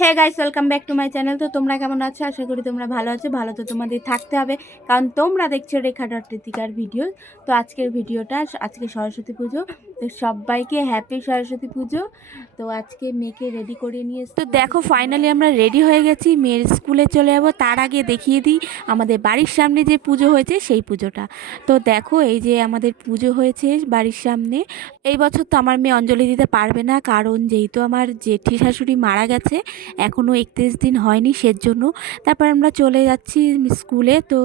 Hey guys, welcome back to my channel. তো তোমরা কেমন আছো? আশা করি তোমরা ভালো আছো। ভালো তো তোমাদের থাকতে হবে, কারণ তোমরা দেখছো রেখা ডট্টিকার ভিডিও। তো আজকের ভিডিওটা আজকে সরস্বতী পুজো, তো সবাইকে হ্যাপি সরস্বতী পুজো। তো আজকে মেয়েকে রেডি করে নিয়ে এসে তো দেখো ফাইনালি আমরা রেডি হয়ে গেছি, মেয়ের স্কুলে চলে যাবো। তার আগে দেখিয়ে দিই আমাদের বাড়ির সামনে যে পুজো হয়েছে সেই পুজোটা। তো দেখো এই যে আমাদের পুজো হয়েছে বাড়ির সামনে। এই বছর তো আমার মেয়ে অঞ্জলি দিতে পারবে না, কারণ যেহেতু আমার জেঠি শাশুড়ি মারা গেছে, এখনও 31 দিন হয়নি, সেজন্য। তারপর আমরা চলে যাচ্ছি স্কুলে। তো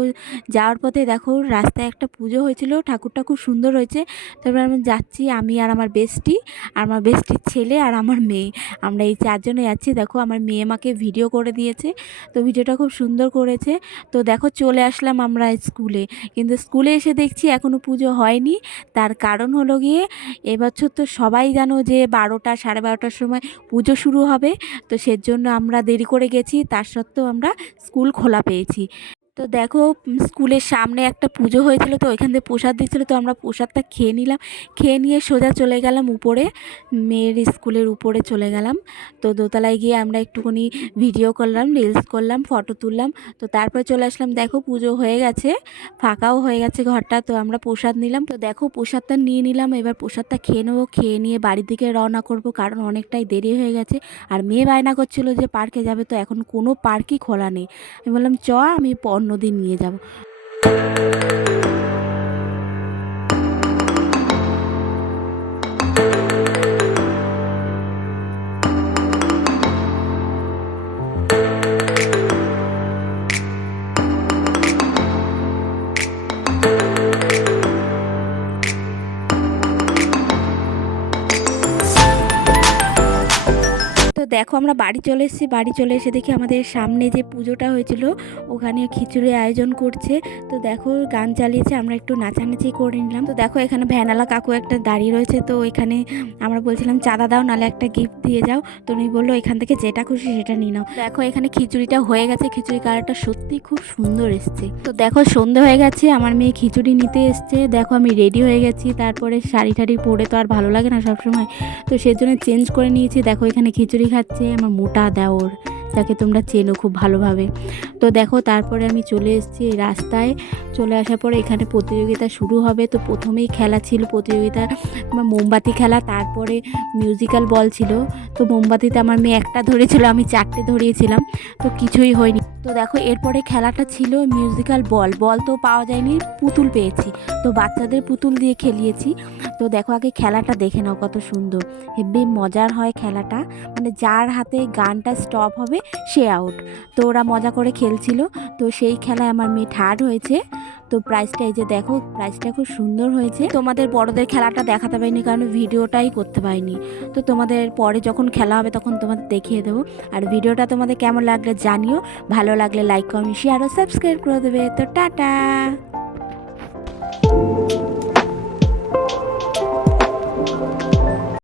যাওয়ার পথে দেখো রাস্তায় একটা পুজো হয়েছিল, ঠাকুরটা খুব সুন্দর হয়েছে। তারপর আমি যাচ্ছি, আমি আর আমার বেস্টি, আর আমার বেস্টির ছেলে আর আমার মেয়ে, আমরা এই চারজনে যাচ্ছি। দেখো আমার মেয়ে আমাকে ভিডিও করে দিয়েছে, তো ভিডিওটা খুব সুন্দর করেছে। তো দেখো চলে আসলাম আমরা স্কুলে, কিন্তু স্কুলে এসে দেখছি এখনও পুজো হয়নি। তার কারণ হলো গিয়ে এবছর তো সবাই জানো যে 12টা সাড়ে 12টার সময় পুজো শুরু হবে। তো সেজন্য আমরা দেরি করে গেছি, তার সত্ত্বেও আমরা স্কুল খোলা পেয়েছি। তো দেখো স্কুলের সামনে একটা পুজো হয়েছিল, তো ওইখান থেকে প্রসাদ দিচ্ছিলো, তো আমরা প্রসাদটা খেয়ে নিলাম। খেয়ে নিয়ে সোজা চলে গেলাম উপরে, মেয়ের স্কুলের উপরে চলে গেলাম। তো দোতলায় গিয়ে আমরা একটুখানি ভিডিও করলাম, রিলস করলাম, ফটো তুললাম। তো তারপরে চলে আসলাম, দেখো পুজো হয়ে গেছে, ফাঁকাও হয়ে গেছে ঘরটা। তো আমরা প্রসাদ নিলাম, তো দেখো প্রসাদটা নিয়ে নিলাম। এবার প্রসাদটা খেয়ে নেবো, খেয়ে নিয়ে বাড়ির দিকে রওনা করব, কারণ অনেকটাই দেরি হয়ে গেছে। আর মেয়ে বায়না করছিল যে পার্কে যাবে, তো এখন কোনো পার্কই খোলা নেই। আমি বললাম আমি অন্যদিন নিয়ে যাব। তো দেখো আমরা বাড়ি চলে এসেছি, বাড়ি চলে এসে দেখি আমাদের সামনে যে পুজোটা হয়েছিল ওখানে খিচুড়ি আয়োজন করছে। তো দেখো গান চালিয়েছে, আমরা একটু নাচানাচি করে নিলাম। তো দেখো এখানে ভ্যানালা কাকু একটা দাঁড়িয়ে রয়েছে, তো এখানে আমরা বলছিলাম চাঁদা দাও, নাহলে একটা গিফট দিয়ে যাও। তো উনি বললো এখান থেকে যেটা খুশি সেটা নিয়ে নাও। দেখো এখানে খিচুড়িটা হয়ে গেছে, খিচুড়ি কালারটা সত্যি খুব সুন্দর এসছে। তো দেখো সন্ধে হয়ে গেছে, আমার মেয়ে খিচুড়ি নিতে এসছে। দেখো আমি রেডি হয়ে গেছি, তারপরে শাড়ি টাড়ি পরে তো আর ভালো লাগে না সবসময়, তো সেজন্য চেঞ্জ করে নিয়েছি। দেখো এখানে খিচুড়ি খাচ্ছে আমার মোটা দেওর, যাকে তোমরা চেনো খুব ভালোভাবে। তো দেখো তারপরে আমি চলে এসেছি রাস্তায়। চলে আসার পরে এখানে প্রতিযোগিতা শুরু হবে। তো প্রথমেই খেলা ছিল প্রতিযোগিতা, মোমবাতি খেলা, তারপরে মিউজিক্যাল বল ছিল। তো মোমবাতিতে আমার মেয়ে একটা ধরেছিল, আমি 4টে ধরিয়েছিলাম, তো কিছুই হয়নি। তো দেখো এরপরে খেলাটা ছিল মিউজিক্যাল বল, বল তো পাওয়া যায়নি, পুতুল পেয়েছি। তো বাচ্চাদের পুতুল দিয়ে খেলিয়েছি। তো দেখো আগে খেলাটা দেখে নাও কত সুন্দর, হেব্বি মজার হয় খেলাটা, মানে যার হাতে গানটা স্টপ হবে সে আউট। তো ওরা মজা করে খেলছিল, তো সেই খেলায় আমার মেয়ে থার্ড হয়েছে। তো প্রাইজটা এই যে দেখো, প্রাইজটা খুব সুন্দর হয়েছে। তোমাদের বড়দের খেলাটা দেখাতে পারিনি, কারণ ভিডিওটাই করতে পারিনি। তো তোমাদের পরে যখন খেলা হবে তখন তোমাদের দেখিয়ে দেবো। আর ভিডিওটা তোমাদের কেমন লাগলে জানিও, ভালো লাগলে লাইক কমেন্ট শেয়ার ও সাবস্ক্রাইব করে দেবে। তো টাটা।